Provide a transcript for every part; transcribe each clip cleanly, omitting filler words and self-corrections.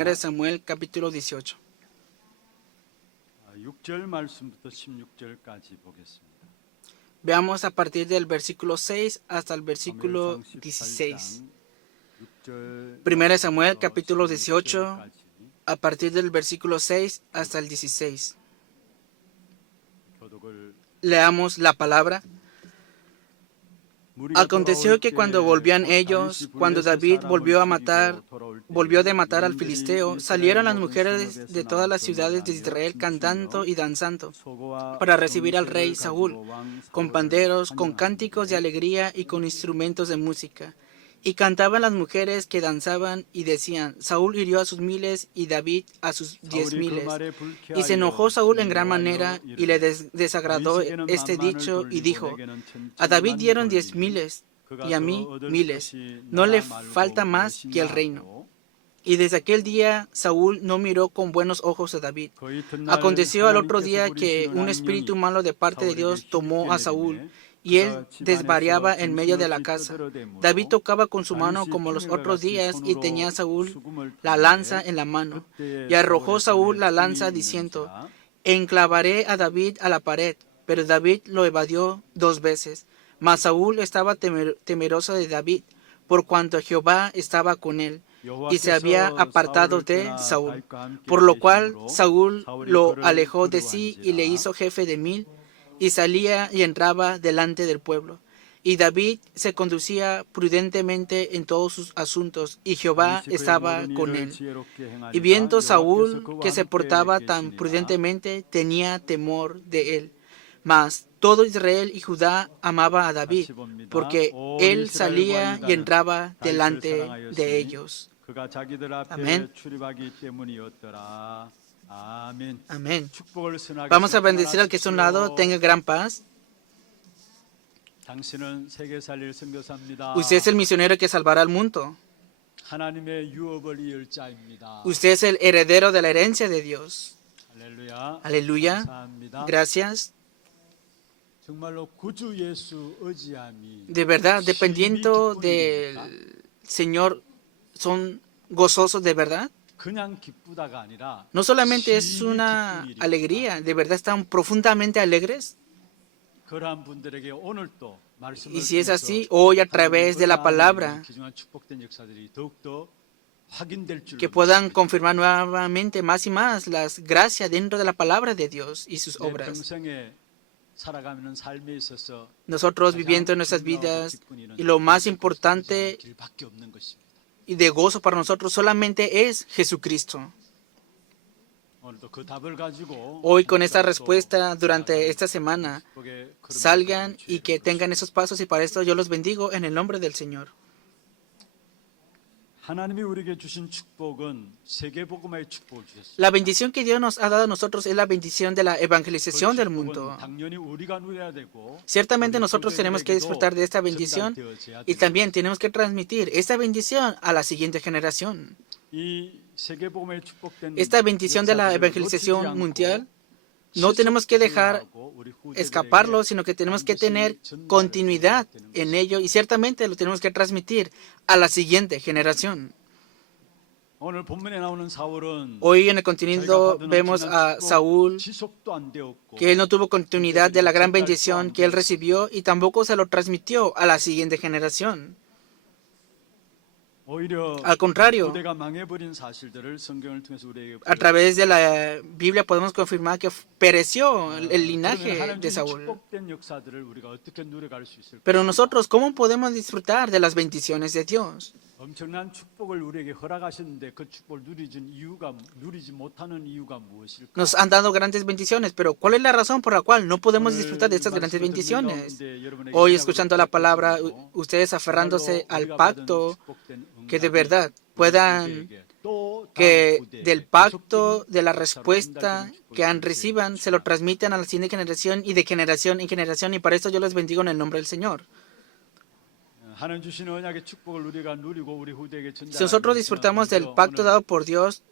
1 Samuel capítulo 18. 6절 말씀부터 16절까지 보겠습니다. Veamos a partir del versículo 6 hasta el versículo 사무엘상 16. 6절 1 Samuel capítulo 18 16절까지 a partir del versículo 6 hasta el 16. 교독을 Leamos la palabra. Aconteció que cuando volvían ellos, cuando David volvió de matar al filisteo, salieron las mujeres de todas las ciudades de Israel cantando y danzando para recibir al rey Saúl, con panderos, con cánticos de alegría y con instrumentos de música. Y cantaban las mujeres que danzaban y decían: Saúl hirió a sus miles y David a sus 10,000. Y se enojó Saúl en gran manera y le desagradó este dicho y dijo: a David dieron 10,000 y a mí 1,000. No le falta más que el reino. Y desde aquel día Saúl no miró con buenos ojos a David. Aconteció al otro día que un espíritu malo de parte de Dios tomó a Saúl, y él desvariaba en medio de la casa. David tocaba con su mano como los otros días, y tenía Saúl la lanza en la mano. Y arrojó Saúl la lanza diciendo: enclavaré a David a la pared. Pero David lo evadió 2 veces. Mas Saúl estaba temeroso de David, por cuanto Jehová estaba con él, y se había apartado de Saúl. Por lo cual Saúl lo alejó de sí y le hizo jefe de 1,000, y salía y entraba delante del pueblo. Y David se conducía prudentemente en todos sus asuntos, y Jehová estaba con él. Y viendo Saúl que se portaba tan prudentemente, tenía temor de él. Mas todo Israel y Judá amaba a David, porque él salía y entraba delante de ellos. Amén. Amén. Vamos a bendecir al que está a un lado. Tenga gran paz. Usted es el misionero que salvará al mundo. Usted es el heredero de la herencia de Dios. Aleluya. Gracias. De verdad, dependiendo del Señor, son gozosos de verdad. No solamente es una alegría, de verdad están profundamente alegres. Y si es así, hoy a través de la palabra, que puedan confirmar nuevamente más y más las gracias dentro de la palabra de Dios y sus obras. Nosotros viviendo en nuestras vidas, y lo más importante y de gozo para nosotros solamente es Jesucristo. Hoy con esta respuesta durante esta semana, salgan y que tengan esos pasos, y para esto yo los bendigo en el nombre del Señor. La bendición que Dios nos ha dado a nosotros es la bendición de la evangelización del mundo. Ciertamente nosotros tenemos que disfrutar de esta bendición, y también tenemos que transmitir esta bendición a la siguiente generación. Esta bendición de la evangelización mundial no tenemos que dejar escaparlo, sino que tenemos que tener continuidad en ello, y ciertamente lo tenemos que transmitir a la siguiente generación. Hoy en el contenido vemos a Saúl, que él no tuvo continuidad de la gran bendición que él recibió, y tampoco se lo transmitió a la siguiente generación. Al contrario, a través de la Biblia podemos confirmar que pereció el linaje de Saúl. Pero nosotros, ¿cómo podemos disfrutar de las bendiciones de Dios? Nos han dado grandes bendiciones, pero ¿cuál es la razón por la cual no podemos disfrutar de estas grandes bendiciones? Hoy, escuchando la palabra, ustedes aferrándose al pacto, que de verdad puedan, que del pacto, de la respuesta que reciban, se lo transmitan a la siguiente generación y de generación en generación, y para eso yo les bendigo en el nombre del Señor. Si nosotros disfrutamos del pacto dado por Dios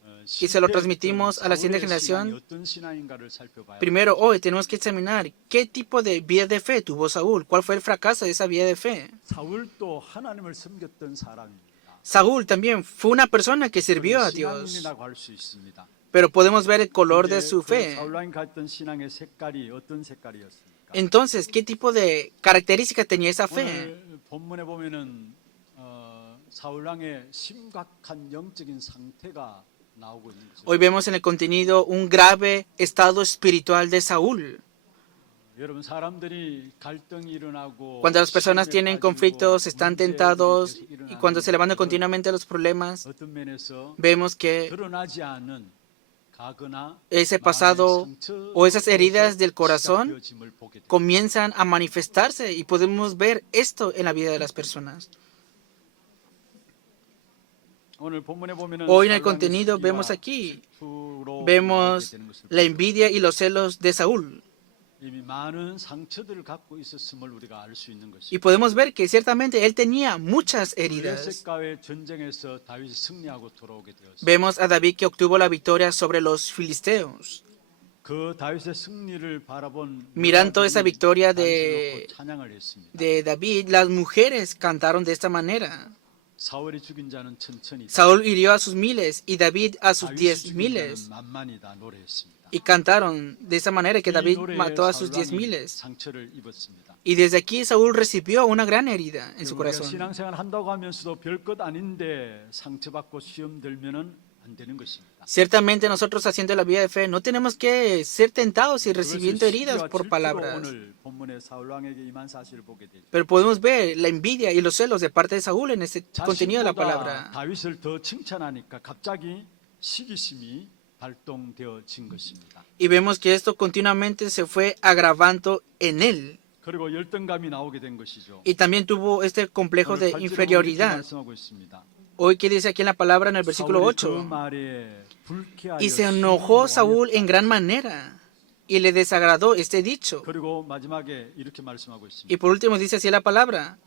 y se lo transmitimos a la siguiente generación, primero hoy tenemos que examinar qué tipo de vida de fe tuvo Saúl, cuál fue el fracaso de esa vida de fe. Saúl también fue una persona que sirvió a Dios, 신앙인이라고 할 수 있습니다. pero podemos ver el color de 근데 su 그 fe. 사울 왕이 가졌던 신앙의 색깔이 어떤 색깔이었습니까? Entonces, ¿qué tipo de características tenía esa fe? 오늘 본문에 보면은 사울 왕의 심각한 영적인 상태가 나오고 있는 거죠. Hoy vemos en el contenido un grave estado espiritual de Saúl. 여러분 사람들이 갈등이 일어나고 Cuando las personas 시험에 tienen 빠지고 conflictos, están 문제들이 tentados 계속 y 일어나는 cuando se levantan 것은 continuamente los problemas, 어떤 면에서 vemos que 드러나지 않은 가거나 ese 마음의 pasado 상처로서 o esas heridas del corazón 시작되어짐을 보게 됩니다. comienzan a manifestarse y podemos ver esto en la vida de las personas. 오늘 본문에 보면은 Hoy en el 사울 왕의 contenido 시기와 vemos aquí, 질투로 vemos 나오게 되는 것을 la 보죠. envidia y los celos de Saúl. 이미 많은 상처들을 갖고 있었음을 우리가 알 수 있는 Y 것입니다. podemos ver que ciertamente él tenía muchas heridas. 블레셋과의 전쟁에서 다윗이 승리하고 돌아오게 되었습니다. Vemos a David que obtuvo la victoria sobre los filisteos. 그 다윗의 승리를 바라본 Mirando esa 여자들이 victoria 다윗을 놓고 찬양을 했습니다. de David, las mujeres cantaron de esta manera. 사울이 죽인 자는 천천히다. Saúl hirió a sus miles y David a sus 다윗이 10 죽인 miles. 자는 만만이다 노래했습니다. Y cantaron de esa manera que 이 David 노래에 mató a sus 사울 10 왕이 miles. 상처를 입었습니다. Y desde aquí Saúl recibió una gran herida en su 우리가 corazón. 신앙생활 한다고 하면서도 별것 아닌데 상처받고 시험 들면은 안 되는 것입니다. Ciertamente nosotros haciendo la vida de fe no tenemos que ser tentados y recibiendo 그것을 heridas 시기와 por 질투로 palabras. 오늘 본문에 사울 왕에게 임한 사실을 보게 되죠. Pero podemos ver la envidia y los celos de parte de Saúl en este contenido de la 자신보다 palabra. 다윗을 더 칭찬하니까 갑자기 시기심이 발동되어진 것입니다. Y vemos que esto continuamente se fue agravando en él. 그리고 열등감이 나오게 된 것이죠. Y también tuvo este complejo 오늘 de 8절에 보면 이렇게 inferioridad. 말씀하고 있습니다. Hoy que dice aquí en la palabra en el versículo 사울이 그 8. 말에 불쾌하여 Y se enojó Saúl en 심히 gran manera y le desagradó este dicho. 그리고 마지막에 이렇게 말씀하고 있습니다. Y por último dice así la palabra.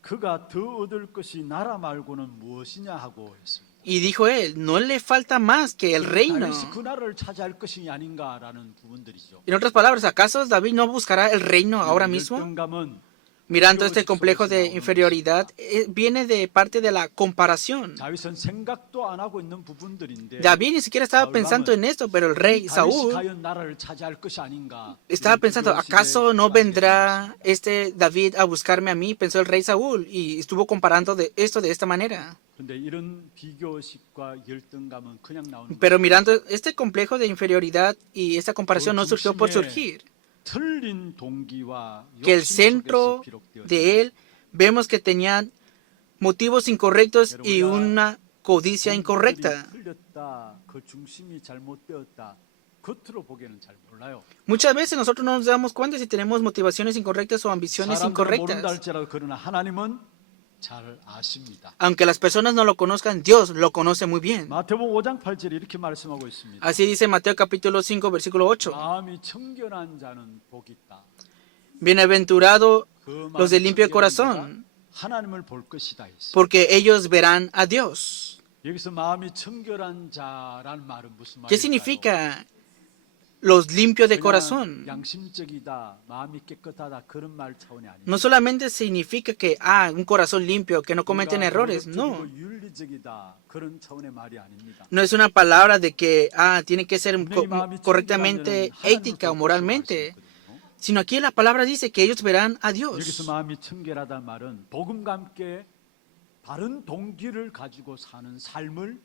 그가 더 얻을 것이 나라 말고는 무엇이냐 하고 했습니다. Y dijo él, no le falta más que el reino. 다윗이 그 나라를 차지할 것이 아닌가라는 부분들이죠. En otras palabras, ¿acaso David no buscará el reino ahora mismo? 열등감은 Mirando este complejo de inferioridad, viene de parte de la comparación. 다윗은 생각도 안 하고 있는 부분들인데 David ni siquiera estaba pensando en esto, pero el rey 다윗이 Saúl 과연 나라를 차지할 것이 아닌가. estaba pensando, ¿acaso no vendrá este David a buscarme a mí? Pensó el rey Saúl y estuvo comparando de esto de esta manera. 근데 이런 비교식과 열등감은 그냥 나오는 Pero mirando este complejo de inferioridad y esta comparación no surgió por surgir. 틀린 동기와 Que el 욕심 centro 속에서 비롯되어진 de él vemos que tenían motivos incorrectos y una codicia incorrecta. 틀렸다, 그 중심이 잘못되었다. 겉으로 보기에는 잘 몰라요. Muchas veces nosotros no nos damos cuenta si tenemos motivaciones incorrectas o ambiciones 사람들은 모른다 incorrectas. 할지라도 그러나 하나님은 잘 아십니다. Aunque las personas no lo conozcan, Dios lo conoce muy bien. 마태복음 5장 8절에 이렇게 말씀하고 있습니다. Así dice Mateo capítulo 5, versículo 8. 마음이 청결한 자는 복이 있다. Bienaventurados 그 los de 마음이 limpio 청결한 corazón, 자가 하나님을 볼 것이다 했습니다. porque ellos verán a Dios. 여기서 마음이 청결한 자라는 말은 무슨 말일까요? ¿Qué significa los limpios de 그냥 corazón? 양심적이다, 마음이 깨끗하다 그런 말 차원이 아닙니다. No solamente significa que, un corazón limpio, que no cometen errores, no. 윤리적이다 그런 차원의 말이 아닙니다. No es una palabra de que, tiene que ser 분명히 마음이 correctamente 청결하면은 ética o 하나님을 볼 moralmente, 것이라고 말씀했거든요. sino aquí la palabra dice que ellos verán a 여기서 Dios. 마음이 청결하다는 말은 복음과 함께 바른 동기를 가지고 사는 삶을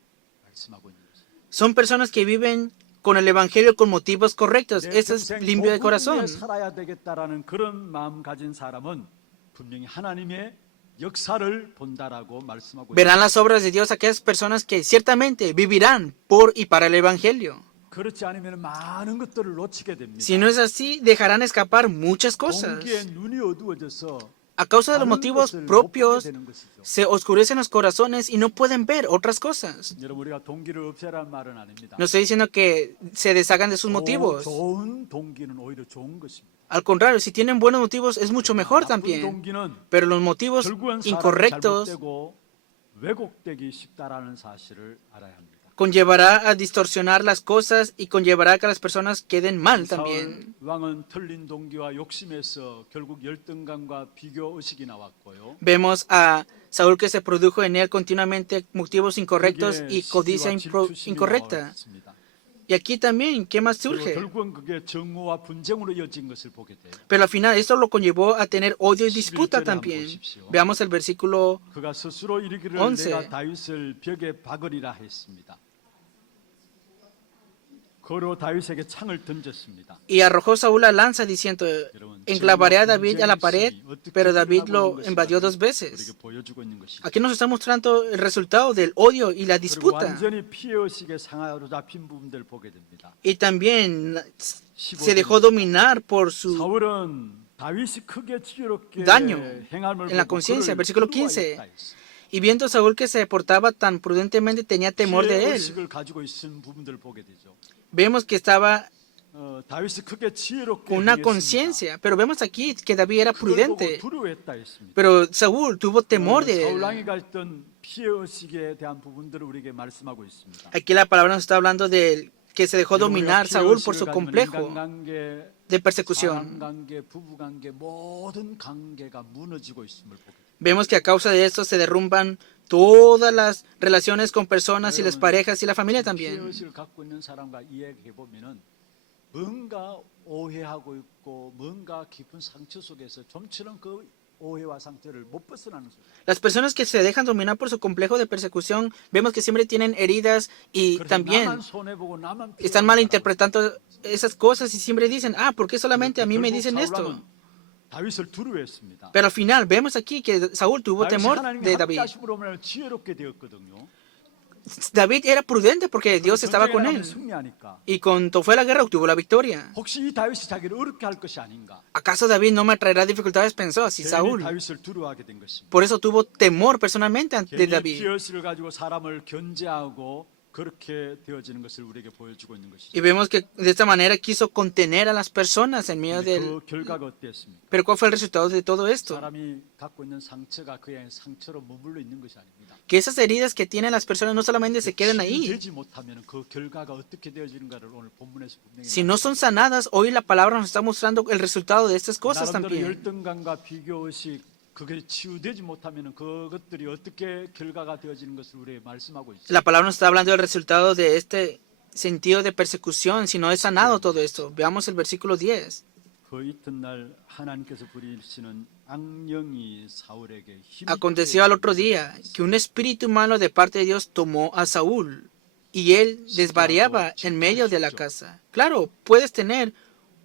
말씀하고 있는 것입니다. Son personas que viven con el evangelio con motivos correctos. 내 Eso es 평생 limpio de 복음 corazón. 위에 살아야 되겠다라는 그런 마음 가진 사람은 분명히 하나님의 역사를 본다라고 말씀하고 Verán 있습니다. las obras de Dios aquellas personas que ciertamente vivirán por y para el evangelio. 그렇지 않으면 많은 것들을 놓치게 됩니다. Si no es así, dejarán escapar muchas cosas. 동기의 눈이 어두워져서 A causa de los 다른 motivos 것을 못 보게 propios, 되는 것이죠. se oscurecen los corazones y no pueden ver otras cosas. 여러분 우리가 동기를 없애라는 말은 아닙니다. No estoy diciendo que se deshagan de sus motivos. 좋은 동기는 오히려 좋은 것입니다. Al contrario, si tienen buenos motivos es mucho mejor 나쁜 también. 동기는 Pero los motivos 결국은 사람이 incorrectos 잘못되고 왜곡되기 쉽다라는 사실을 알아야 합니다. conllevará a distorsionar las cosas y conllevará a que las personas queden mal 사울 también. 왕은 틀린 동기와 욕심에서 결국 열등감과 비교 의식이 나왔고요. Vemos a Saúl que se produjo en él continuamente motivos incorrectos 그게 y codicia 시기와 질투심이 incorrecta. 나왔습니다. Y aquí también, ¿qué más 그리고 surge? 결국은 그게 정오와 분쟁으로 이어진 것을 보게 돼요. Pero al final esto lo conllevó a tener odio y disputa 11절에 también. 한번 보십시오. Veamos el versículo 그가 스스로 이르기를 11. 내가 다윗을 벽에 박으리라 했습니다. 그로 다윗에게 창을 던졌습니다. y arrojó Saúl la lanza diciendo, enclavaré a David a la pared, pero David lo invadió 2 veces. 우리에게 보여주고 있는 것이죠. Aquí nos está mostrando el resultado del odio y la 그리고 disputa. 완전히 피해의식에 사로잡힌 부분들을 보게 됩니다. Y también se dejó dominar por su 사울은 다윗이 크게 지혜롭게 daño 행함을 en la 보고 conciencia. 그를 Versículo 두려워하였다 15. 했어요. Y viendo Saúl que se portaba tan prudentemente, tenía temor de él. 피해의식을 가지고 있는 부분들을 보게 되죠. Vemos que estaba 다윗이 크게 지혜롭게 con una 행했습니다. conciencia, pero vemos aquí que David era 그걸 보고 prudente. 두려워했다 했습니다. Pero Saúl tuvo temor de 사울 él. 왕이 가졌던 피해의식에 대한 부분들을 우리에게 말씀하고 있습니다. Aquí la palabra nos está hablando de que se dejó dominar Saúl por su complejo 인간관계, de persecución. 사람관계, 부부관계 모든 관계가 무너지고 있음을 보게 됩니다. Vemos que a causa de esto se derrumban todas las relaciones con personas y las parejas y la familia también. 피해의식을 갖고 있는 사람과 이야기해 보면은 뭔가 오해하고 있고 뭔가 깊은 상처 속에서 좀처럼 그 오해와 상처를 못 벗어나는 소리. Las personas que se dejan dominar por su complejo de persecución, vemos que siempre tienen heridas y 그래서 también 나만 손해보고 나만 están malinterpretando esas cosas y siempre dicen, ¿por qué solamente a mí me dicen esto? 다윗을 두려워했습니다. Pero al final vemos aquí que Saúl tuvo 다윗이 temor 하나님의 de David. 합자심으로 보면 지혜롭게 되었거든요. David era prudente porque Dios estaba con 전쟁에 él. 나가면 승리하니까. Y cuando fue a la guerra obtuvo la victoria. 혹시 이 다윗이 자기를 어렵게 할 것이 아닌가? ¿Acaso David no me traerá dificultades? Pensó así 괜히 Saúl. 다윗을 두려워하게 된 것입니다. Por eso tuvo temor personalmente ante 괜히 David. 피어스를 가지고 사람을 견제하고 그렇게 되어지는 것을 우리에게 보여주고 있는 것이죠. Y vemos que de esta manera quiso contener a las personas en medio del... 그 결과가 어땠습니까? Pero ¿cuál fue el resultado de todo esto? 사람이 갖고 있는 상처가 그의 상처로 머물러 있는 것이 아닙니다. Que esas heridas que tienen las personas no solamente se quedan ahí. 되지 못하면 그 결과가 어떻게 되어지는가를 오늘 본문에서 분명히 Si no son sanadas, hoy la palabra nos está mostrando el resultado de estas cosas 나름대로 también. 열등감과 비교의식 그게 치유되지 못하면 그것들이 어떻게 결과가 되어지는 것을 우리에게 말씀하고 있습니다. La palabra nos está hablando del resultado de este sentido de persecución, si no es sanado todo esto. Veamos el versículo 10. 그 이튿날 하나님께서 부리시는 악령이 사울에게 힘있게 Aconteció al otro día que un espíritu malo de parte de Dios tomó a Saúl y él desvariaba en medio de la casa. Claro, puedes tener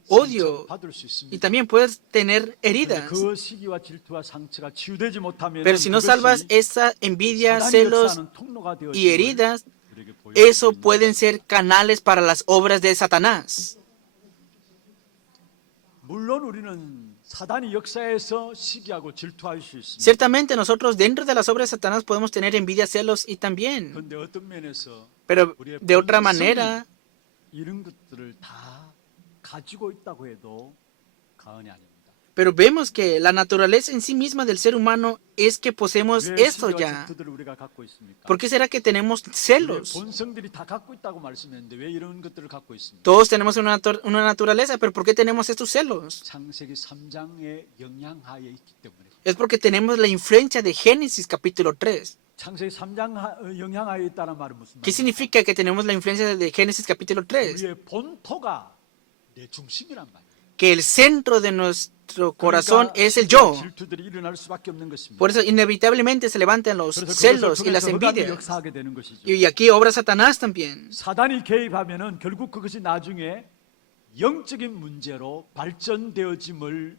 odio 받을 수 있습니다. y también puedes tener heridas. 그 시기와 질투와 상처가 치유되지 못하면 Pero si no salvas esa envidia, 사단이 celos 역사하는 통로가 되어지는 y heridas, 우리에게 보여주고 eso 있는 pueden ser canales para las obras de Satanás. 물론 우리는 사단이 역사에서 시기하고 질투할 수 있습니다. Ciertamente nosotros dentro de las obras de Satanás podemos tener envidia, celos y también. 그런데 어떤 면에서 Pero 우리의 de otra 본성이 manera, 이런 것들을 다 가지고 있다고 해도 과언이 아닙니다. pero vemos que la naturaleza en sí misma del ser humano es que poseemos 왜 esto 시기와 ya. 질투들을 우리가 갖고 있습니까? ¿Por qué será que tenemos 우리의 celos? 본성들이 다 갖고 있다고 말씀했는데 왜 이런 것들을 갖고 있습니까? Todos tenemos una naturaleza, pero ¿por qué tenemos estos celos? 창세기 3장의 영향하에 있기 때문에. Es porque tenemos la influencia de Génesis capítulo 3. 창세기 3장 영향하에 있다는 말은 무슨 ¿Qué 말이에요? significa que tenemos la influencia de Génesis capítulo 3? 우리의 본토가 내 중심이란 말이에요. Que el centro de nuestro corazón 그러니까 es el 시기와 yo. 질투들이 일어날 수밖에 없는 것입니다. Por eso inevitablemente se levantan los 그래서 celos 그것을 y las 통해서 흑암이 envidias. 역사하게 되는 것이죠. Y aquí obra Satanás también. 사단이 개입하면은 결국 그것이 나중에 영적인 문제로 발전되어짐을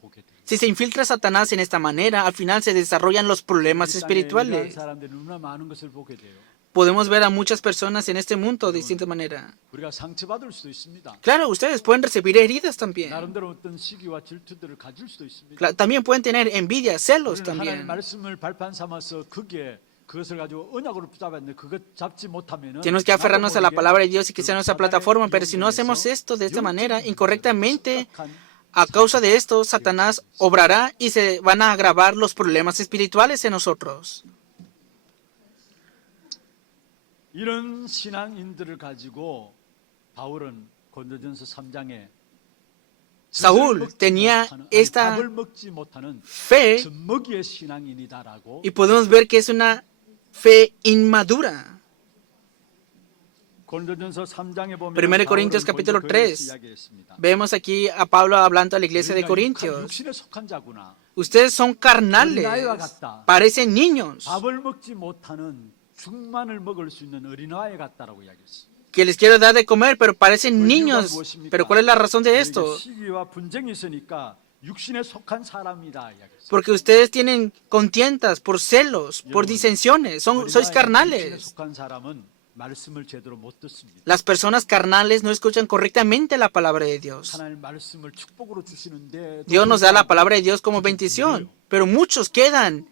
보게 돼요. Si se infiltra Satanás en esta manera, al final se desarrollan los problemas 이 땅에 이러한 espirituales. 사람들이 너무나 많은 것을 보게 돼요. Podemos ver a muchas personas en este mundo de distinta manera. 우리가 상처받을 수도 있습니다. Claro, ustedes pueden recibir heridas también. 나름대로 어떤 시기와 질투들을 가질 수도 있습니다. También pueden tener envidia, celos 우리는 하나님의 también. 말씀을 발판 삼아서 그것을 가지고 언약으로 붙잡았는데 그것 잡지 못하면은 Tenemos que aferrarnos a la palabra de Dios y que sea nuestra plataforma, pero si no hacemos esto de esta manera, incorrectamente, a causa de esto, Satanás obrará y se van a agravar los problemas espirituales en nosotros. 이런 신앙인들을 가지고 바울은 고린도전서 3장에 Saúl tenía esta 밥을 먹지 못하는 fe 젖먹이의 신앙인이다라고 y podemos ver que es una fe inmadura. 고린도전서 3장에 보면 1 Corintios capítulo 3. Vemos aquí a Pablo hablando a la iglesia de Corintios. 육신에 속한 자구나. Ustedes son carnales, parecen niños, 밥을 먹지 못하는 죽만을 먹을 수 있는 어린아이 같다라고 이야기했어요. que les quiero dar de comer, pero parecen niños. Pero ¿cuál es la razón de esto? 시기와 분쟁이 있으니까 육신에 속한 사람이다 이야기했어요. Porque ustedes tienen contiendas por celos, por disensiones, sois 육신에 carnales. 속한 사람은 말씀을 제대로 못 듣습니다. Las personas carnales no escuchan correctamente la palabra de Dios. 하나님 말씀을 축복으로 주시는데 Dios nos da la palabra de Dios como bendición, pero muchos quedan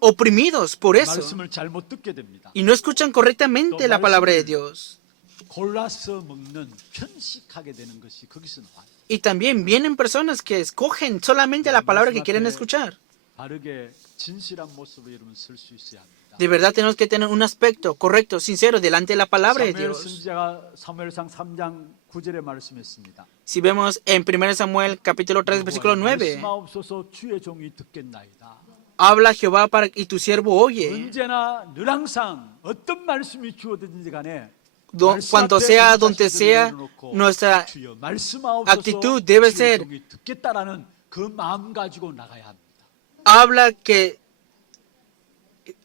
oprimidos por eso 말씀을 잘못 듣게 됩니다. y no escuchan correctamente la palabra de Dios. 골라서 먹는 편식하게 되는 것이 거기서 나와요. Y también vienen personas que escogen solamente la palabra que quieren escuchar. 바르게 진실한 모습으로 여러분 설 수 있어야 합니다. De verdad tenemos que tener un aspecto correcto, sincero, delante de la palabra de 사무엘 Dios. 선지자가 사무엘상 3장 9절에 말씀했습니다. Si vemos en 1 Samuel capítulo 3 versículo 9, 말씀하옵소서 주의 종이 듣겠나이다. habla Jehová para, y tu siervo oye. 언제나 늘 항상 어떤 말씀이 주어든지 간에 Cuando sea, donde sea, nuestra 주여 말씀하옵소서 actitud debe 주의 ser 종이 듣겠다라는 그 마음 가지고 나가야 합니다.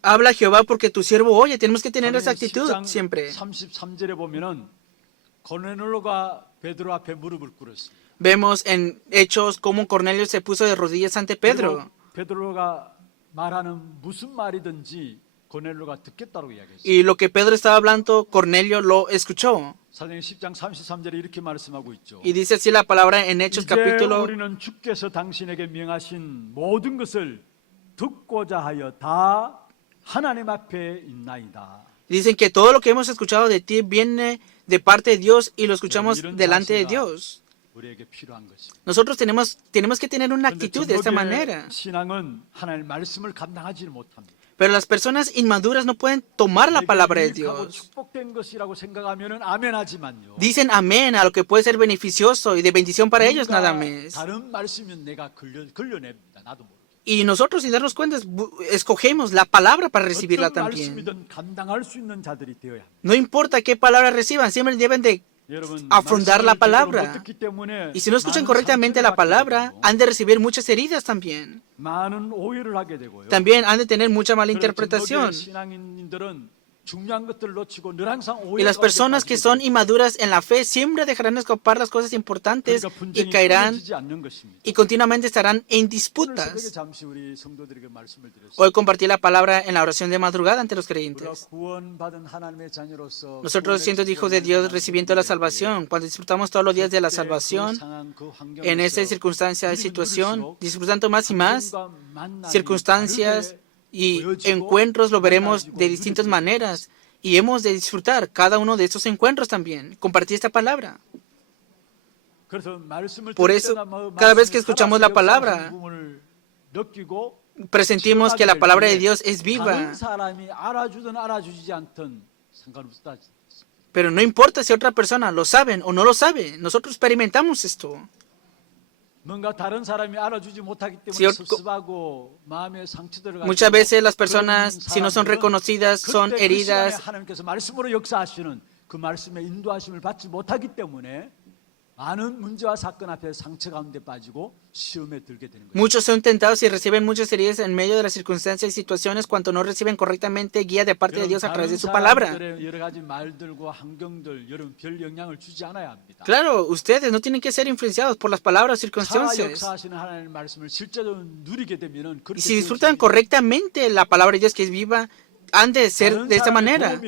habla Jehová porque tu siervo oye. Tenemos que tener esa actitud 10장 siempre. 33절에 보면은 고넬료가 베드로 앞에 무릎을 꿇었습니다. Vemos en Hechos cómo Cornelio se puso de rodillas ante Pedro. 베드로가 말하는 무슨 말이든지 고넬료가 듣겠다고 이야기했어요. Y lo que Pedro estaba hablando, Cornelio lo escuchó. 사도행 10장 33절에 이렇게 말씀하고 있죠. Y dice así la palabra en Hechos 이제 capítulo. 우리는 주께서 당신에게 명하신 모든 것을 듣고자 하여 다 하나님 앞에 있나이다. Dicen que todo lo que hemos escuchado de ti viene de parte de Dios y lo escuchamos delante de Dios. 우리에게 필요한 것입니다. Nosotros tenemos que tener una actitud de esta manera. 신앙은 하나님의 말씀을 감당하지 못합니다. Pero las personas inmaduras no pueden tomar la palabra de Dios. 축복된 것이라고 생각하면은 아멘하지만요. Dicen amén a lo que puede ser beneficioso y de bendición para ellos nada más. 다른 말씀이면 내가 걸려냅니다. 나도 모르게. Y nosotros sin darnos cuenta escogemos la palabra para recibirla 어떤 también. 말씀이든 감당할 수 있는 자들이 되어야 합니다. No importa qué palabra reciban, siempre deben de 여러분, afrontar la 말씀을 제대로 못 palabra. 듣기 때문에 Y si no escuchan 많은 correctamente 상처를 la 받게 palabra, 되고, han de recibir muchas heridas también. 많은 오해를 하게 되고요. También han de tener mucha mala 그래서 interpretación. 전복의 신앙인들은 중요한 것들을 놓치고 늘 항상 오해. Y las personas que son inmaduras en la fe siempre dejarán escapar las cosas importantes y caerán y continuamente estarán en disputas. 잠시 우리 성도들에게 말씀을 드렸습니다. Hoy compartí la palabra en la oración de madrugada ante los 우리가 creyentes. 구원받은 하나님의 자녀로서 Nosotros, siendo hijos de Dios, recibiendo la salvación, cuando disfrutamos todos los días de la salvación, en esa circunstancia y situación, disfrutando más y más circunstancias y encuentros, lo veremos de distintas maneras. Y hemos de disfrutar cada uno de estos encuentros también. Compartir esta palabra. Por eso, cada vez que escuchamos la palabra, presentimos que la palabra de Dios es viva. Pero no importa si otra persona lo sabe o no lo sabe. Nosotros experimentamos esto. Muchas veces las personas, si no son reconocidas, son heridas. Muchos son tentados y reciben muchas heridas en medio de las circunstancias y situaciones cuando no reciben correctamente guía de parte de Dios a través de su palabra. Claro, ustedes no tienen que ser influenciados por las palabras o circunstancias. Y si disfrutan correctamente la palabra de Dios que es viva, han de ser de esta manera.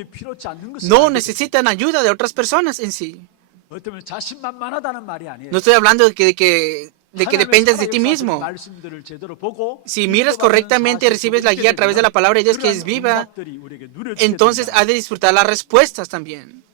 No necesitan ayuda de otras personas en sí. No estoy hablando de que dependas de ti mismo. Si miras correctamente y recibes la guía a través de la palabra de Dios que es viva, entonces has de disfrutar las respuestas también.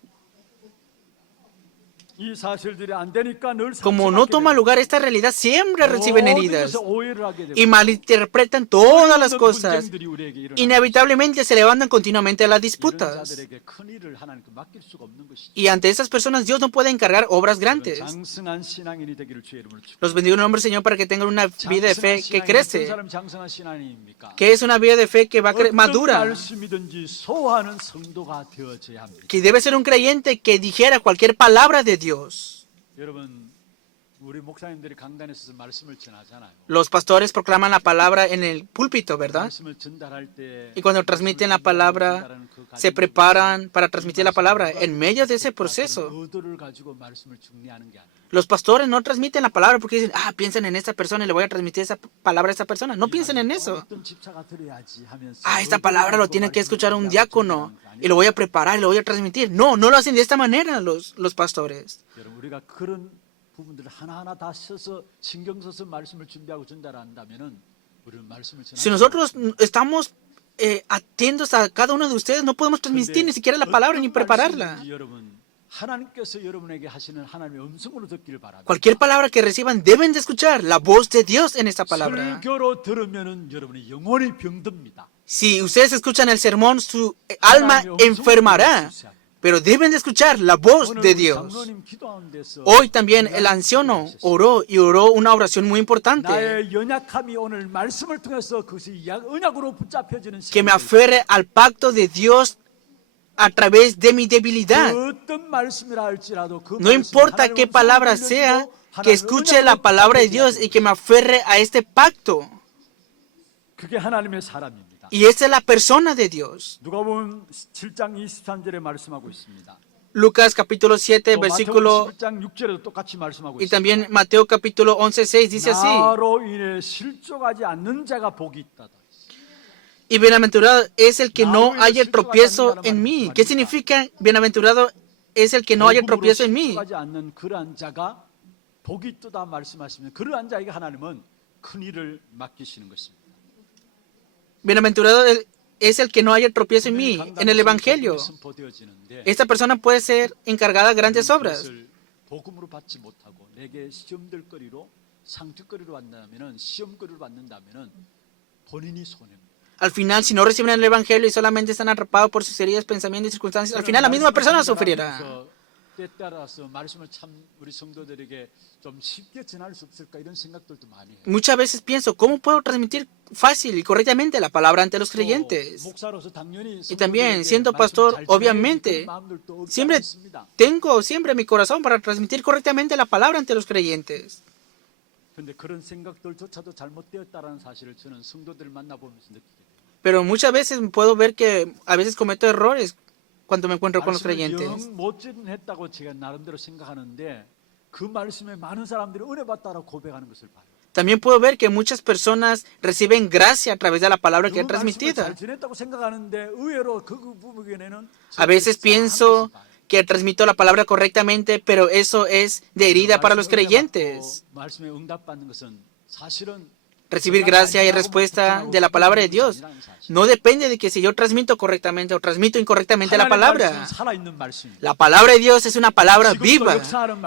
이 사실들이 안 되니까 늘 Como no 상처받게 toma 되고 lugar esta realidad, siempre reciben 모든 heridas 것에 오해를 하게 되고 y malinterpretan todas las 끊임없는 cosas. 분쟁들이 우리에게 일어나고 Inevitablemente se levantan continuamente las 이런 disputas. 자들에게 큰 일을 하나님께 맡길 수가 없는 것이죠. Y ante esas personas Dios no puede encargar obras grandes. 장승한 신앙인이 되기를 주의 이름으로 Los 축복합니다. bendigo en el nombre del Señor para que tengan una vida de fe que 어떤 crece. 사람이 장승한 신앙인입니까? Que es una vida de fe que va 어떤 madura. 말씀이든지 소화하는 성도가 되어져야 합니다. Que debe ser un creyente que dijera cualquier palabra de Dios. 여러분, 우리 목사님들이 강단에서 말씀을 전하잖아요. Los pastores proclaman la palabra en el púlpito, ¿verdad? 말씀을 전달할 때 Y cuando transmiten la palabra, se preparan para transmitir la palabra. En medio de ese proceso, 의도를 가지고 말씀을 정리하는 게 아니에요. los pastores no transmiten la palabra porque dicen, piensen en esta persona y le voy a transmitir esa palabra a esa persona. No piensen en eso. 어떤 집사가 들어야지 하면서 Esta palabra lo tiene que escuchar un diácono y lo voy a preparar y lo voy a transmitir. No, no lo hacen de esta manera los pastores. 여러분, 우리가 그런 부분들을 하나하나 다 써서 신경 써서 말씀을 준비하고 전달한다면은 우리는 말씀을 Si nosotros estamos atentos a cada uno de ustedes, no podemos transmitir ni siquiera la palabra ni prepararla. 여러분, 하나님께서 여러분에게 하시는 하나님의 음성으로 듣기를 바랍니다. Cualquier palabra que reciban deben de escuchar la voz de Dios en esta palabra. 설교로 들으면은 여러분이 영혼이 병듭니다. Si ustedes escuchan el sermón, su alma enfermará, pero deben de escuchar la voz de Dios. 장로님 기도하는 데서 Hoy también el anciano oró y oró una oración muy importante. 나의 연약함이 오늘 말씀을 통해서 그것이 언약으로 붙잡혀지는 Que me 시간이 aferre al pacto de Dios a través de mi debilidad. 어떤 말씀이라 할지라도 그 No importa qué palabra sea, que escuche la palabra de Dios y que me aferre a este pacto. 그게 하나님의 사람입니다. Y esta es la persona de Dios. 누가복음 7장 23절에 말씀하고 있습니다. Lucas capítulo 7, 또 versículo, 마태복음 11장 6절에도 똑같이 말씀하고 y 있습니다. también Mateo capítulo 11:6 dice así. 나로 인해 실족하지 않는 자가 복이 있다. Y bienaventurado es el que no haya tropiezo en mí. ¿Qué significa bienaventurado es el que no haya tropiezo en mí? 실족하지 않는 그러한 자가 복이 있다 말씀하시면 그러한 자에게 하나님은 큰 일을 맡기시는 것입니다. Bienaventurado es el que no haya tropiezo en mí. En el Evangelio, 선포되어지는데 esta persona puede ser encargada de grandes obras. 그것을 복음으로 받지 못하고 내게 시험될 거리로 상투거리로 받는다면은 시험거리로 받는다면은 본인이 손해입니다. Al final, si no reciben el Evangelio y solamente están atrapados por sus heridas, pensamientos y circunstancias, al final la misma persona sufrirá. 때 따라서 말씀을 참 우리 성도들에게 좀 쉽게 전할 수 없을까 이런 생각들도 많이 해요. Muchas veces pienso, ¿cómo puedo transmitir fácil y correctamente la palabra ante los 또 creyentes? 목사로서 당연히 Y también, 성도들에게 siendo 말씀을 pastor, 잘 전해야지 obviamente, 그런 마음들도 없지 siempre 않습니다. tengo siempre mi corazón para transmitir correctamente la palabra ante los creyentes. 근데 그런 생각들조차도 잘못되었다라는 사실을 저는 성도들을 만나보면서 느끼게 돼요. Pero muchas veces puedo ver que a veces cometo errores cuando me encuentro con los creyentes. 영 못 전했다고 제가 나름대로 생각하는데 그 말씀에 많은 사람들이 은혜 받다라고 고백하는 것을 봐요. También puedo ver que muchas personas reciben gracia a través de la palabra que 그 han 말씀을 transmitida. 잘 전했다고 생각하는데 의외로 그 부분에는 A veces pienso que transmito la palabra correctamente, pero eso es de herida para los creyentes. 말씀에 응답받는 것은 사실은 Recibir gracia y respuesta de la palabra de Dios no depende de que si yo transmito correctamente o transmito incorrectamente la palabra. 살아있는 말씀입니다. La palabra de Dios es una palabra viva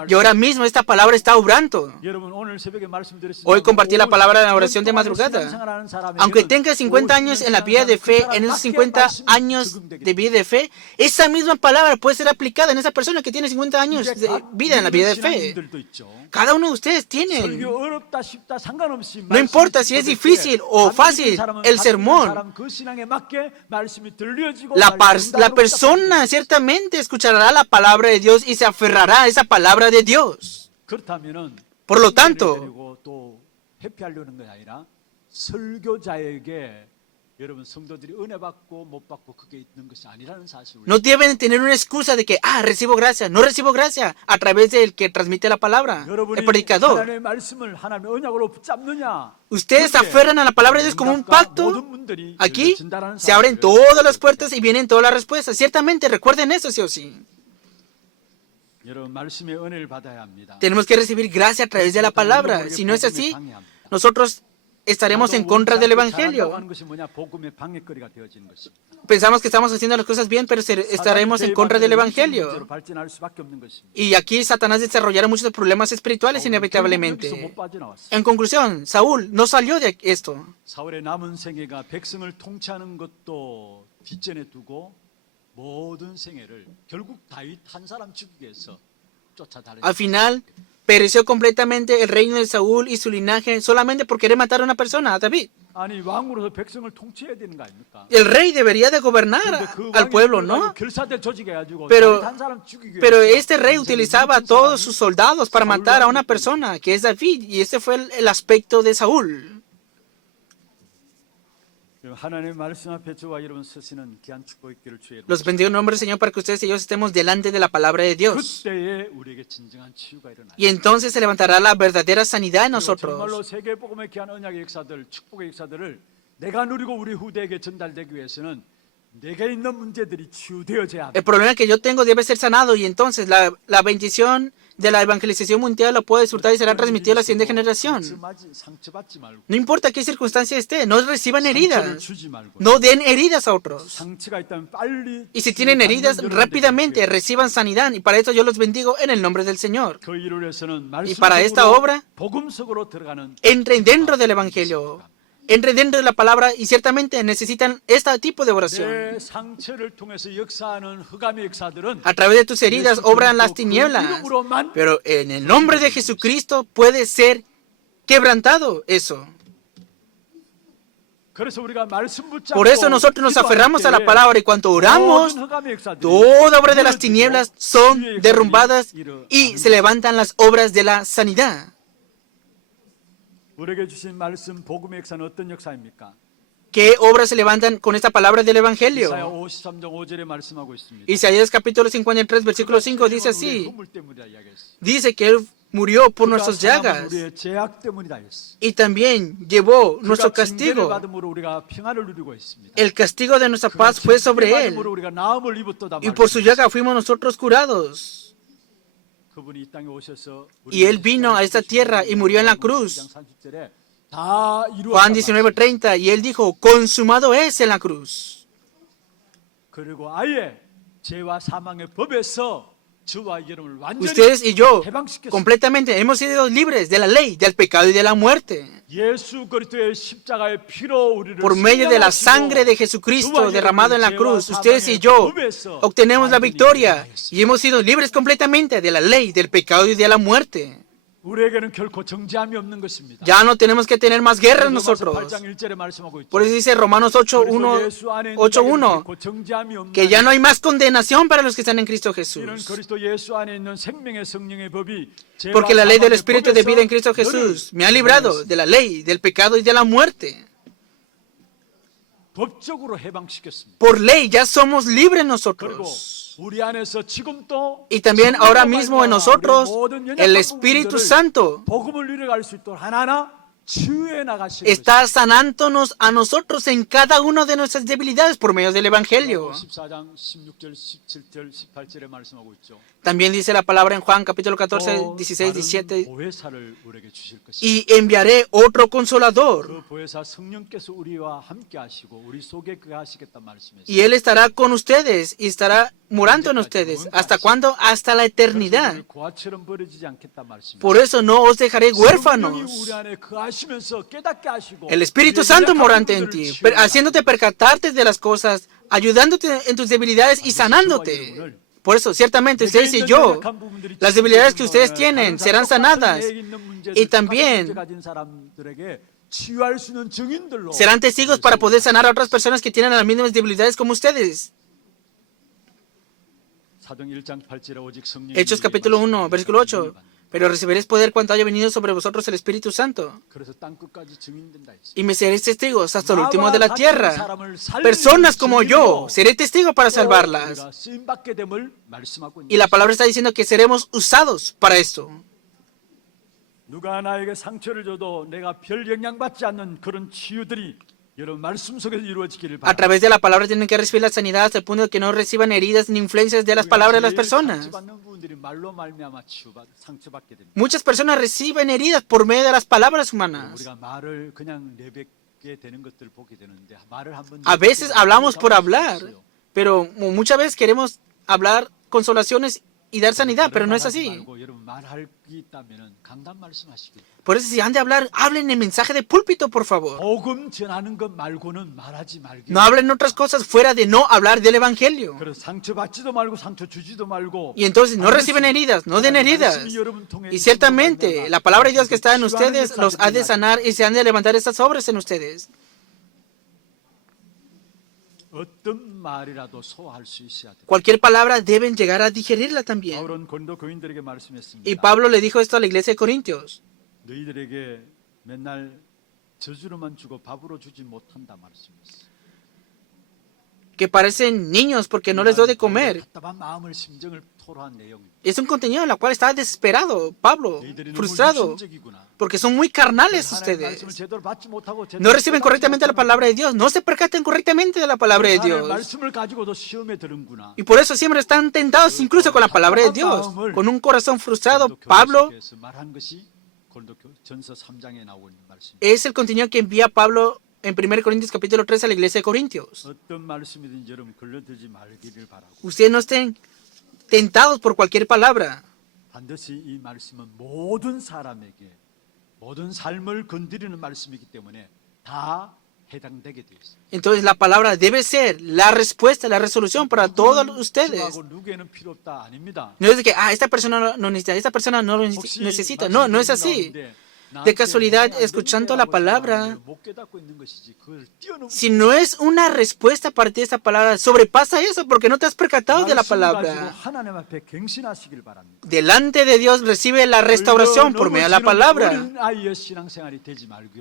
y ahora mismo esta palabra está obrando. 여러분 오늘 새벽에 말씀드렸습니다. Hoy compartí la palabra en la oración de madrugada. Aunque tenga 50 años en la vida de fe, en esos 50 años de vida de fe, esa misma palabra puede ser aplicada en esa persona que tiene 50 años de vida en la vida de fe. Cada uno de ustedes tiene. No importa si es difícil o fácil el sermón. La persona ciertamente escuchará la palabra de Dios y se aferrará a esa palabra de Dios. Por lo tanto, 또 회피하려는 게 아니라 설교자에게 여러분 성도들이 은혜 받고 못 받고 그게 있는 것이 아니라는 사실을 no deben tener una excusa de que, recibo gracia, no recibo gracia a través del que transmite la palabra, el predicador. 하나님의 말씀을 하나님의 언약으로 붙잡느냐? Ustedes se aferran a la palabra de Dios como un pacto. Aquí se abren todas las puertas y vienen todas las respuestas. Ciertamente, recuerden eso, sí o sí. 여러분 말씀의 은혜를 받아야 합니다. Tenemos que recibir gracia a través de la palabra. Si no es así, nosotros estaremos en contra del Evangelio. 하는 것이 뭐냐? 복음의 방해거리가 되어지는 것입니다. Pensamos que estamos haciendo las cosas bien, pero estaremos en contra del Evangelio. 문제로 발전할 수밖에 없는 것입니다. Y aquí Satanás desarrollará muchos problemas espirituales 여기서 inevitablemente. 못 빠져나왔어요. En conclusión, Saúl no salió de esto. 사울의 남은 생애가 백성을 통치하는 것도 뒷전에 두고 모든 생애를 결국 다윗 한 사람 죽이기 위해서 쫓아다녔어요. Al final, pereció completamente el reino de Saúl y su linaje solamente por querer matar a una persona, a David. 아니 왕으로서 백성을 통치해야 되는 거 아닙니까? El rey debería de gobernar al pueblo, ¿no? 결사대 조직해가지고 Pero, 다윗 한 사람 죽이기 pero 위해서 este rey utilizaba a todos sus soldados para matar a una persona, que es David, y este fue el aspecto de Saúl. 하나님의 말씀 앞에 저와 여러분 서시는 귀한 축복 있기를 주의 Los bendigo en nombre del Señor para que ustedes y yo estemos delante de la palabra de Dios. 그때에 우리에게 진정한 치유가 일어나요. Y entonces se levantará la verdadera sanidad en 정말로 nosotros. 세계 복음의 귀한 언약의 역사들, 축복의 역사들을 내가 누리고 우리 후대에게 전달되기 위해서는 내게 있는 문제들이 치유되어져야 합니다. El problema que yo tengo debe ser sanado y entonces la bendición de la evangelización mundial lo puedo disfrutar y será transmitido a la siguiente generación. 상처받지 말고 No importa qué circunstancia esté, no reciban 상처를 heridas. 주지 말고 No den heridas a otros. 상처가 있다면 빨리 Y si tienen heridas, 치유받는 rápidamente 여러분들에게 reciban sanidad. Y para eso yo los bendigo en el nombre del Señor. 그 일을 위해서는 Y para esta 말씀으로 obra, 복음 속으로 들어가는 entren dentro del Evangelio. Entren dentro de la palabra y ciertamente necesitan este tipo de oración. 내 상처를 통해서 역사하는 흑암의 역사들은 A través de tus heridas obran las tinieblas. Pero en el nombre de Jesucristo puede ser quebrantado eso. 그래서 우리가 말씀 붙잡고 Por eso nosotros nos aferramos a la palabra y cuando oramos, 모든 흑암의 역사들이 toda obra de las 무너지고 tinieblas 치유의 son 역사들이 derrumbadas 일어납니다. y se levantan las obras de la sanidad. 우리에게 주신 말씀 복음의 역사는 어떤 역사입니까? ¿Qué obras se levantan con esta palabra del 이사야 Evangelio? 53장 5절에 말씀하고 있습니다. Isaías capítulo 53, versículo 5 dice 우리의 así. 허물 때문이라 이야기했어요. Dice que Él murió por 그가 nuestras 사함은 llagas 우리의 죄악 때문이다 했어. y también llevó nuestro 그가 징계를 castigo. 받음으로 우리가 평안을 누리고 있습니다. El castigo de nuestra paz fue sobre Él 받음으로 우리가 나음을 입었도다 y por su 말씀하셨어요. llaga fuimos nosotros curados. 그분이 이 땅에 오셔서 Y Él vino a esta tierra y murió en la cruz. 다 Juan 이루었다. 19:30 y Él dijo, consumado es en la cruz. 그리고 아예 죄와 사망의 법에서 저와 여러분을 완전히 Ustedes y yo 해방시켰습니다. completamente hemos sido libres de la ley, del pecado y de la muerte. 예수 그리스도의 십자가의 피로 우리를 Por medio de la 승리하시고 sangre de Jesucristo 저와 derramado en la 여러분을 cruz, 죄와 ustedes y 사망의 yo 법에서 obtenemos la 완전히 victoria 해방했습니다. y hemos sido libres completamente de la ley, del pecado y de la muerte. 우리에게는 결코 정죄함이 없는 것입니다. Ya no tenemos que tener más guerra en 로마서 nosotros. 8장 1절에 말씀하고 있죠. Por eso dice Romanos 8:1 정죄함이 없는 que ya no hay más condenación para los que están en Cristo 이는 Jesús. 그리스도 예수 안에 있는 생명의 성령의 법이 죄와 Porque la ley del 사망의 Espíritu de 법에서 vida en Cristo 너를 Jesús me ha librado de la ley, del pecado y de la muerte. 법적으로 해방시켰습니다. Por ley ya somos libres 그리고 nosotros. 우리 안에서 지금도 Y también ahora mismo en nosotros 우리 모든 el 연약한 Espíritu 부분들을 Santo 복음을 누려갈 수 있도록 하나하나 치유해 나가시는 está sanándonos a nosotros en cada una de nuestras debilidades por medio del Evangelio. 14장 16절, 17절, 18절에 말씀하고 있죠. También dice la palabra en Juan capítulo 14, 또 16, 다른 17. 보혜사를 우리에게 주실 것입니다. Y enviaré otro consolador. 그 보혜사 성령께서 우리와 함께 하시고 우리 속에 그 하시겠단 말씀이었어요. Y Él estará con ustedes y estará morando en ustedes. ¿Hasta cuándo? Hasta la eternidad. 그래서 우리 고아처럼 버려지지 않겠단 말씀이에요. Por eso no os dejaré 성령이 huérfanos. 우리 안에 거하시면서 깨닫게 하시고 El Espíritu 우리의 Santo 연약한 morante en 부분들을 ti, 치유해 haciéndote percatarte de las cosas, ayudándote en tus debilidades y sanándote. Por eso, ciertamente, ustedes y yo, las debilidades que ustedes tienen serán sanadas y también serán testigos para poder sanar a otras personas que tienen las mismas debilidades como ustedes. Hechos capítulo 1, versículo 8. Pero recibiréis poder cuando haya venido sobre vosotros el Espíritu Santo. Y me seréis testigos hasta el último de la tierra. Personas como yo, seré testigo para salvarlas. Y la palabra está diciendo que seremos usados para esto. 누가 나에게 상처를 줘도 내가 별 영향받지 않는 그런 치유들이 여러분 말씀 속에서 이루어지기를 A 바랍니다. través de la palabra tienen que recibir la sanidad hasta el punto de que no reciban heridas ni influencias de las palabras de las personas. 상처받는 부분들이 말로 말미암아 상처받게 됩니다. Muchas personas reciben heridas por medio de las palabras humanas. 우리가 말을 그냥 내뱉게 되는 것들을 보게 되는데 말을 한번 A veces hablamos por hablar, pero muchas veces queremos hablar consolaciones y dar sanidad, pero no es así. 여러분 말할 게 있다면은 강단 말씀하시길. Por eso si han de hablar, hablen el mensaje de púlpito, por favor. 복음 전하는 것 말고는 말하지 말기. No hablen otras cosas fuera de no hablar del evangelio. 그래서 상처 받지도 말고 상처 주지도 말고. Y entonces no reciben heridas, no den heridas. Y ciertamente la palabra de Dios que está en ustedes los ha de sanar y se han de levantar estas obras en ustedes. 어떤 말이라도 소화할 수 있어야 돼. Cualquier palabra deben llegar a digerirla también. 바울은 고린도 교인들에게 말씀했습니다. Y Pablo le dijo esto a la iglesia de Corintios. 너희들에게 맨날 저주로만 주고 밥으로 주지 못한다 말씀했어요. Que parecen niños porque no les doy de comer. 답답한 마음을 심정을 토로한 내용입니다. Es un contenido en el cual está desesperado Pablo, 너희들이 너무 frustrado, 육신적이구나. porque son muy carnales 하나님의 ustedes. 말씀을 제대로 받지 못하고 제대로 No reciben 받지 correctamente la 못하고 palabra de Dios, no se percatan correctamente de la palabra de 하나님의 Dios. 말씀을 가지고도 시험에 들은구나. Y por eso siempre están tentados incluso con la palabra de Dios. Con un corazón frustrado, Pablo 말한 것이 고린도전서 3장에 나오고 있는 말씀. es el contenido que envía Pablo en 1 Corintios capítulo 3 a la iglesia de Corintios. 어떤 말씀이든지 여러분 걸려들지 말기를 바라고. Ustedes no estén tentados por cualquier palabra. 반드시 이 말씀은 모든 사람에게 모든 삶을 건드리는 말씀이기 때문에 다 해당되게 되어 있습니다. Entonces la palabra debe ser la respuesta, la resolución para todos ustedes. 누구에는 필요 없다 아닙니다. No es de que, esta persona no necesita, esta persona no lo necesita. No, no es así. De casualidad, escuchando la palabra, si no es una respuesta a partir de esta palabra, sobrepasa eso porque no te has percatado de la palabra. Delante de Dios recibe la restauración por medio de la palabra.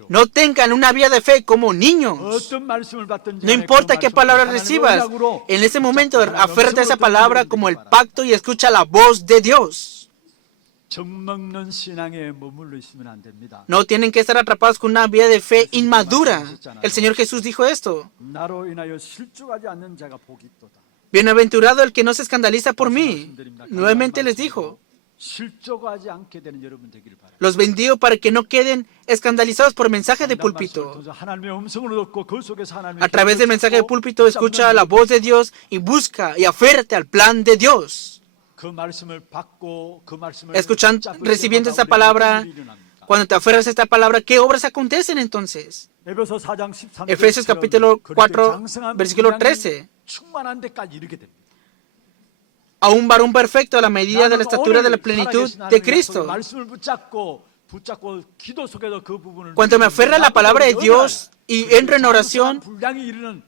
No tengan una vida de fe como niños. No importa qué palabra recibas. En ese momento, aférrate a esa palabra como el pacto y escucha la voz de Dios. No tienen que estar atrapados con una vida de fe inmadura. El Señor Jesús dijo esto. Bienaventurado el que no se escandaliza por mí. Nuevamente les dijo. Los bendigo para que no queden escandalizados por mensaje de púlpito. A través del mensaje de púlpito escucha la voz de Dios y busca y aférrate al plan de Dios. Escuchando, recibiendo esta palabra, cuando te aferras a esta palabra, ¿qué obras acontecen entonces? Efesios capítulo 4, versículo 13. A un varón perfecto a la medida de la estatura de la plenitud de Cristo. Cuando me aferro a la palabra de Dios y entro en oración,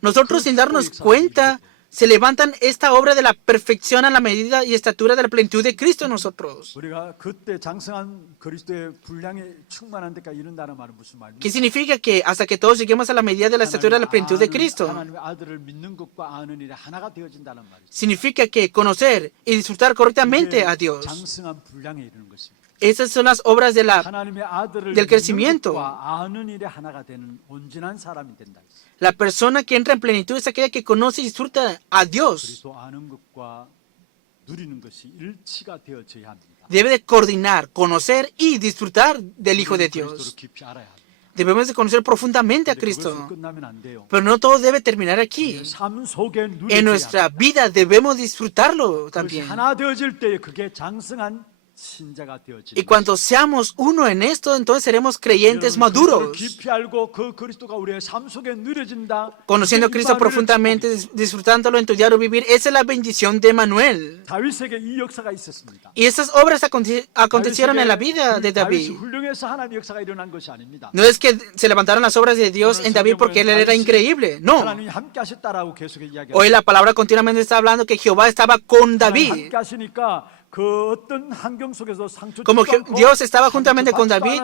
nosotros sin darnos cuenta, se levantan esta obra de la perfección a la medida y estatura de la plenitud de Cristo en nosotros. ¿Qué significa que hasta que todos lleguemos a la medida de la estatura de la plenitud de Cristo? Significa que conocer y disfrutar correctamente a Dios. Esas son las obras de del crecimiento. La persona que entra en plenitud es aquella que conoce y disfruta a Dios. Debe de coordinar, conocer y disfrutar del Hijo de Dios. Debemos de conocer profundamente a Cristo. Pero no todo debe terminar aquí. En nuestra vida debemos disfrutarlo también. Y cuando seamos uno en esto, entonces seremos creyentes maduros. Conociendo a Cristo profundamente, disfrutándolo en tu diario vivir, esa es la bendición de Manuel. Y esas obras acontecieron en la vida de David. No es que se levantaron las obras de Dios en David porque él era increíble. No. Hoy la palabra continuamente está hablando que Jehová estaba con David. Como Dios estaba juntamente con David,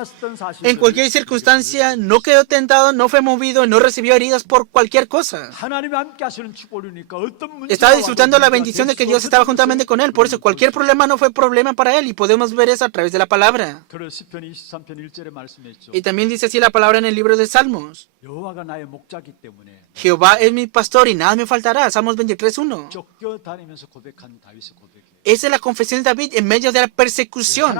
en cualquier circunstancia no quedó tentado, no fue movido, no recibió heridas por cualquier cosa. Estaba disfrutando la bendición de que Dios estaba juntamente con él. Por eso cualquier problema no fue problema para él. Y podemos ver eso a través de la palabra. Y también dice así la palabra en el libro de Salmos. Jehová es mi pastor y nada me faltará. Salmos 23:1. Esa es la confesión de David en medio de la persecución.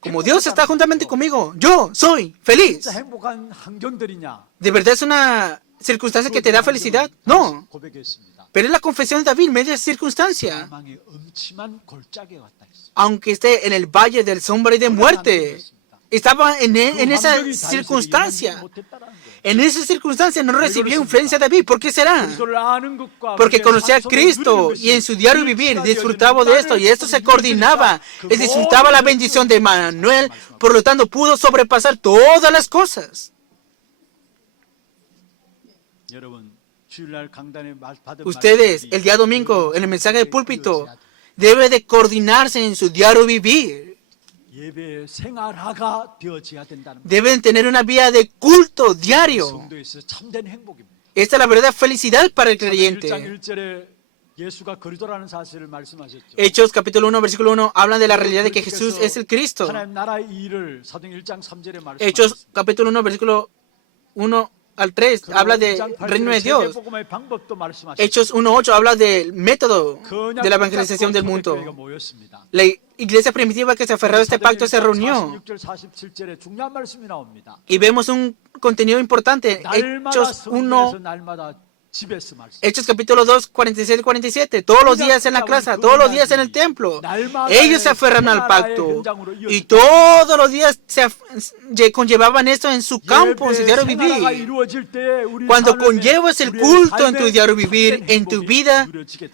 Como Dios está juntamente conmigo, yo soy feliz. ¿De verdad es una circunstancia que te da felicidad? No. Pero es la confesión de David en medio de esa circunstancia. Aunque esté en el valle del sombra y de muerte, estaba en esa circunstancia. En esa circunstancia no recibió influencia de David. ¿Por qué será? Porque conocía a Cristo y en su diario vivir disfrutaba de esto y esto se coordinaba. Él disfrutaba la bendición de Emmanuel, por lo tanto pudo sobrepasar todas las cosas. Ustedes, el día domingo, en el mensaje de púlpito, deben de coordinarse en su diario vivir. Deben tener una vida de culto diario. Esta es la verdadera felicidad para el creyente. Hechos capítulo 1, versículo 1 hablan de la realidad de que Jesús es el Cristo. Hechos capítulo 1, versículo 1 al 3 habla del reino de Dios. Hechos 1:8 habla del método de la evangelización del mundo. La iglesia primitiva que se aferró a este pacto se reunió. Y vemos un contenido importante. Hechos capítulo 2, 46 y 47. Todos los días en la casa, todos los días en el templo. Ellos se aferran al pacto. Y todos los días se conllevaban esto en su campo, en su diario vivir. Cuando conllevas el culto en tu diario vivir, en tu vida,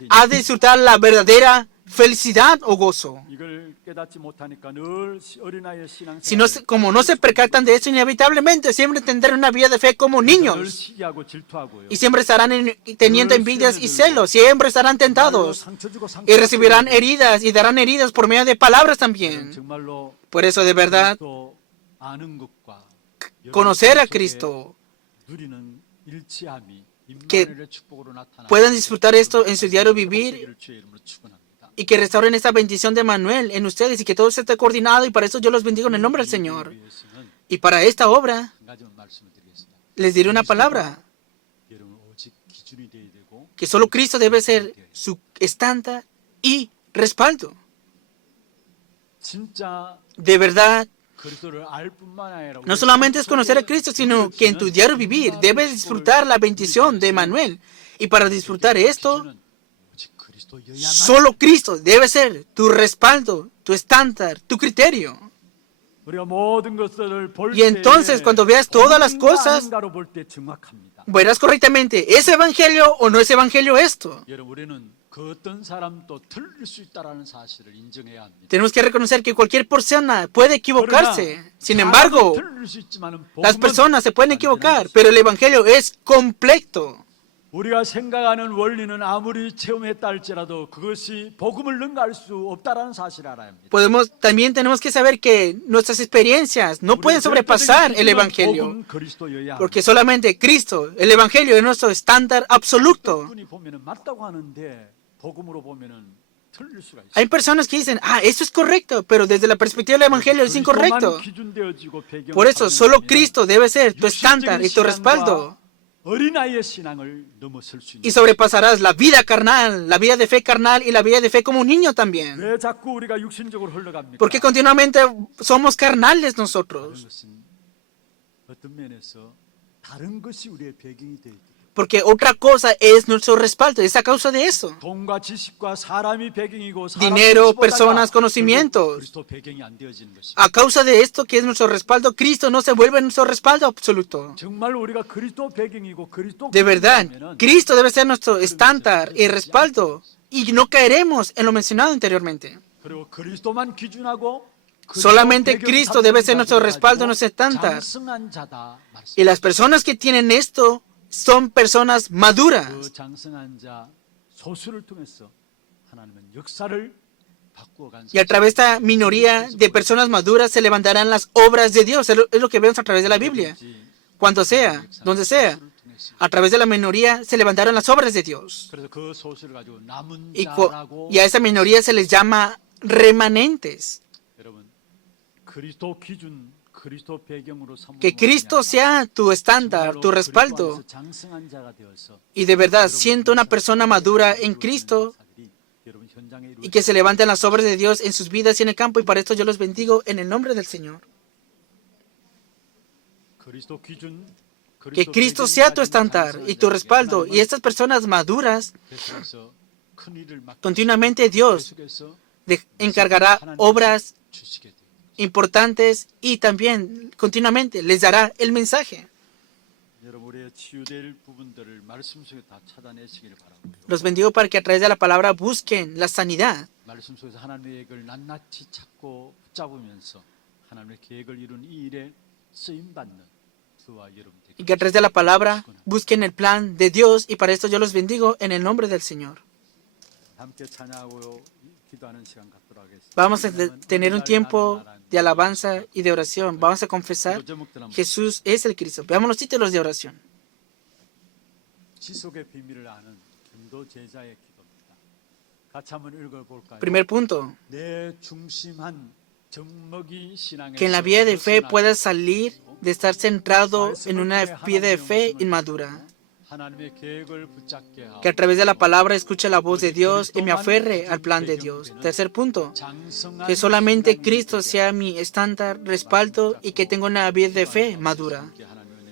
has de disfrutar la verdadera felicidad o gozo. Si no, como no se percatan de eso, inevitablemente siempre tendrán una vida de fe como niños. Y siempre estarán teniendo envidias y celos. Siempre estarán tentados. Y recibirán heridas y darán heridas por medio de palabras también. Por eso, de verdad, conocer a Cristo, que puedan disfrutar esto en su diario vivir y que restauren esta bendición de Emmanuel en ustedes y que todo esté coordinado, y para eso yo los bendigo en el nombre del Señor. Y para esta obra les diré una palabra, que solo Cristo debe ser su estándar y respaldo. De verdad, no solamente es conocer a Cristo, sino que en tu diario vivir debes disfrutar la bendición de Emmanuel. Y para disfrutar esto, solo Cristo debe ser tu respaldo, tu estándar, tu criterio. Y entonces, cuando veas todas las cosas, verás correctamente, ¿es evangelio o no es evangelio esto? Tenemos que reconocer que cualquier persona puede equivocarse. Sin embargo, las personas se pueden equivocar, pero el evangelio es completo. 우리가 생각하는 원리는 아무리 체험했다 할지라도 그것이 복음을 능가할 수 없다라는 사실을 알아야 합니다. También tenemos que saber que nuestras experiencias no pueden sobrepasar el evangelio, porque solamente Cristo, el evangelio, es nuestro estándar absoluto. Hay personas que dicen, esto es correcto, pero desde la perspectiva del evangelio es incorrecto. Por eso, solo Cristo debe ser tu estándar y tu respaldo. Y sobrepasarás la vida carnal, la vida de fe carnal y la vida de fe como un niño también. Porque continuamente somos carnales nosotros. Porque otra cosa es nuestro respaldo, es a causa de eso. Dinero, personas, conocimientos. A causa de esto que es nuestro respaldo, Cristo no se vuelve nuestro respaldo absoluto. De verdad, Cristo debe ser nuestro estándar y respaldo, y no caeremos en lo mencionado anteriormente. Solamente Cristo debe ser nuestro respaldo, nuestro estándar. Y las personas que tienen esto son personas maduras. 바꾸어간 Y a través de esta minoría de personas maduras se levantarán las obras de Dios. Es lo que vemos a través de la Biblia. Cuando sea, donde sea, a través de la minoría se levantaron las obras de Dios. 그래서 그 소수를 가지고 남은 Y 자라고 a esa minoría se les llama remanentes. 여러분 그리스도 기준 그리스도 배경으로 삼은 Que Cristo sea tu estándar, tu respaldo. 장성한 자가 되어서 Y de verdad, siento una persona madura en Cristo 여러분 현장에 y que se levanten las obras de Dios en sus vidas y en el campo. Y para esto yo los bendigo en el nombre del Señor. 그리스도 기준 Que Cristo sea tu estándar y tu respaldo. Y estas personas maduras, 계속해서 큰 일을 맡기시고 continuamente Dios 계속해서 encargará obras 주시게 돼요. importantes y también continuamente les dará el mensaje. 여러분 우리의 치유될 부분들을 말씀 속에 다 찾아내시기를 바라고요. Los bendigo para que a través de la palabra busquen la sanidad. 말씀 속에서 하나님의 계획을 낱낱이 찾고 붙잡으면서 하나님의 계획을 이룬 이 일에 쓰임 받는 저와 여러분 되게 Y que a través de la palabra busquen el plan de Dios. Y para esto yo los bendigo en el nombre del Señor. 함께 찬양하고 기도하는 시간 갖도록 하겠습니다. Vamos a tener un tiempo de alabanza y de oración. Vamos a confesar Jesús es el Cristo. Veamos los títulos de oración. 지속의 비밀을 아는 김도 제자의 기도입니다. 같이 한번 읽어볼까요? Primer punto, 내 중심한 정먹이 신앙에서 que en la vida de fe 벗어나고 puedas salir de estar centrado en una vida de fe inmadura. 하나님의 계획을 붙잡게 하고 Que a través de la palabra escuche la voz de Dios y me aferre al plan de Dios. Tercer punto, 장성한 que solamente 신앙이 Cristo 있게 sea mi estándar, respaldo y que tenga una vida de fe madura. 하게 하나님